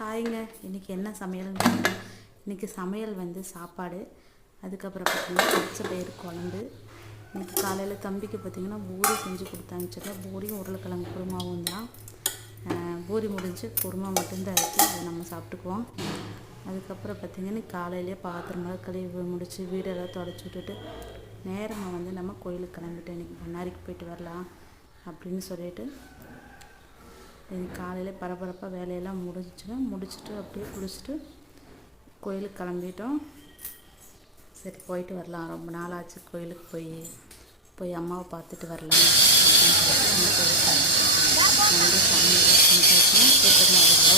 ஹாய்ங்க. இன்றைக்கி என்ன சமையல்னு பார்த்தீங்கன்னா, இன்றைக்கி சமையல் வந்து சாப்பாடு, அதுக்கப்புறம் பார்த்திங்கன்னா பச்சை பயிறு குழம்பு. இன்றைக்கி காலையில் தம்பிக்கு பார்த்திங்கன்னா பூரி செஞ்சு கொடுத்து அனுப்பிச்சிருக்கேன். பூரியும் உருளைக்கிழங்கு குருமாவும் தான். பூரி முடிஞ்சு குருமா மட்டும்தான் இருக்குது, அதை நம்ம சாப்பிட்டுக்குவோம். அதுக்கப்புறம் பார்த்திங்கன்னா காலையிலே பாத்திரமெல்லாம் கழுவி முடித்து வீடெல்லாம் தொடச்சி விட்டுட்டு நேரமாக வந்து நம்ம கோயிலுக்கு கிளம்பிட்டு இன்றைக்கி பண்ணாரிக்கு போயிட்டு வரலாம் அப்படின்னு சொல்லிட்டு இன்னைக்கு காலையில் பரபரப்பாக வேலையெல்லாம் முடிச்சுட்டு அப்படியே குளிச்சுட்டு கோயிலுக்கு கிளம்பிட்டோம். சரி போயிட்டு வரலாம், ரொம்ப நாள் ஆச்சு கோயிலுக்கு போய் அம்மாவை பார்த்துட்டு வரலாம் அப்படின்னு சொல்லிட்டு கோயிலுக்கு வந்து சாமியெல்லாம் செஞ்சாச்சுன்னா சூப்பராக